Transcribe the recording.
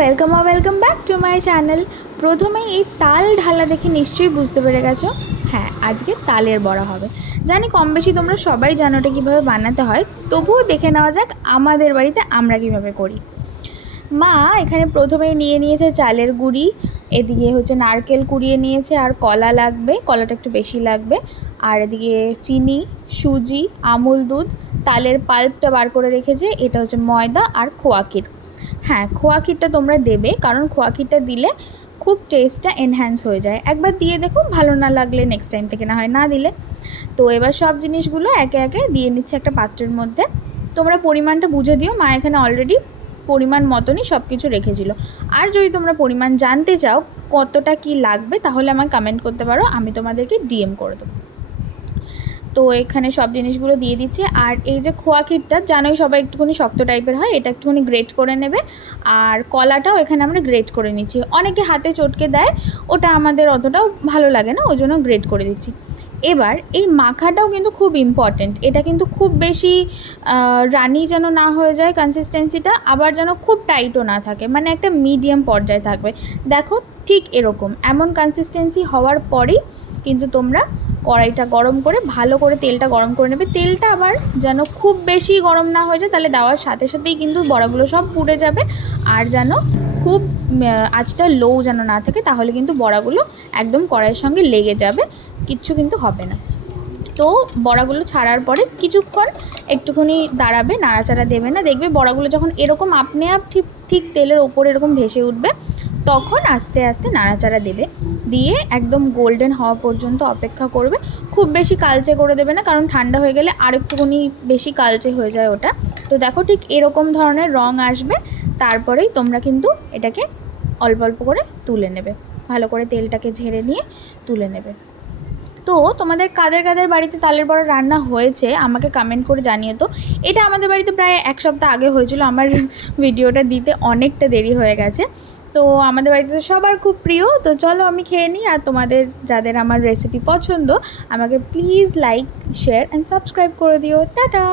Welcome back to my channel. প্রথমেই এই তাল ঢালা দেখে নিশ্চয়ই বুঝতে পেরে গেছো, হ্যাঁ আজকে তালের বড়া হবে। জানি কম বেশি তোমরা সবাই জানো এটা কীভাবে বানাতে হয়, তবুও দেখে নেওয়া যাক আমাদের বাড়িতে আমরা কীভাবে করি। মা এখানে প্রথমেই নিয়ে নিয়েছে চালের গুঁড়ি, এদিকে হচ্ছে নারকেল কুড়িয়ে নিয়েছে, আর কলা লাগবে, কলাটা একটু বেশি লাগবে, আর এদিকে চিনি, সুজি, আমুল দুধ, তালের পাল্পটা বার করে রেখেছে, এটা হচ্ছে ময়দা আর খোয়া ক্ষীর। হ্যাঁ, খোয়া ক্ষীরটা তোমরা দেবে, কারণ খোয়া ক্ষীরটা দিলে খুব টেস্টটা এনহ্যান্স হয়ে যায়। একবার দিয়ে দেখো, ভালো না লাগলে নেক্সট টাইম থেকে না হয় না দিলে। তো এবার সব জিনিসগুলো একে একে দিয়ে নিচ্ছে একটা পাত্রের মধ্যে। তোমরা পরিমাণটা বুঝে দিও, মা এখানে অলরেডি পরিমাণ মতনই সব কিছু রেখেছিল। আর যদি তোমরা পরিমাণ জানতে চাও কতটা কি লাগবে, তাহলে আমাকে কমেন্ট করতে পারো, আমি তোমাদেরকে ডিএম করে দেবো। তো এখানে সব জিনিসগুলো দিয়ে দিচ্ছে। আর এই যে খোয়া ক্ষীরটা জানোই সবাই একটুখানি শক্ত টাইপের হয়, এটা একটুখানি গ্রেট করে নেবে। আর কলাটাও এখানে আমরা গ্রেট করে নিচ্ছি, অনেকে হাতে চটকে দেয়, ওটা আমাদের অতটাও ভালো লাগে না, ওই জন্য গ্রেট করে দিচ্ছি। এবার এই মাখাটাও কিন্তু খুব ইম্পর্ট্যান্ট, এটা কিন্তু খুব বেশি রানি যেন না হয়ে যায় কনসিস্টেন্সিটা, আবার যেন খুব টাইটও না থাকে, মানে একটা মিডিয়াম পর্যায়ে থাকবে। দেখো ঠিক এরকম এমন কনসিস্টেন্সি হওয়ার পরেই কিন্তু তোমরা কড়াইটা গরম করে ভালো করে তেলটা গরম করে নেবে। তেলটা আবার যেন খুব বেশি গরম না হয়ে যায়, তাহলে দেওয়ার সাথে সাথেই কিন্তু বড়াগুলো সব পুড়ে যাবে। আর যেন খুব আঁচটা লো যেন না থাকে, তাহলে কিন্তু বড়াগুলো একদম কড়াইয়ের সঙ্গে লেগে যাবে, কিচ্ছু কিন্তু হবে না। তো বড়াগুলো ছাড়ার পরে কিছুক্ষণ একটুখানি দাঁড়াবে, নাড়াচাড়া দেবে না, দেখবে বড়াগুলো যখন এরকম আপনি আপ ঠিক ঠিক তেলের ওপরে এরকম ভেসে উঠবে, তখন আস্তে আস্তে নাড়াচাড়া দেবে, দিয়ে একদম গোল্ডেন হওয়া পর্যন্ত অপেক্ষা করবে। খুব বেশি কালচে করে দেবে না, কারণ ঠান্ডা হয়ে গেলে আর একটুখানি বেশি কালচে হয়ে যায় ওটা। তো দেখো ঠিক এরকম ধরনের রং আসবে, তারপরেই তোমরা কিন্তু এটাকে অল্প অল্প করে তুলে নেবে, ভালো করে তেলটাকে ঝেড়ে নিয়ে তুলে নেবে। তো তোমাদের কাদের কাদের বাড়িতে তালের বড়া রান্না হয়েছে আমাকে কমেন্ট করে জানিও তো। এটা আমাদের বাড়িতে প্রায় এক সপ্তাহ আগে হয়েছিল, আমার ভিডিওটা দিতে অনেকটা দেরি হয়ে গেছে। তো আমাদের বাড়িতে তো সবার খুব প্রিয়। তো চলো আমি খেয়ে নিই, আর তোমাদের যাদের আমার রেসিপি পছন্দ আমাকে please like, share and subscribe করে দিও। টাটা।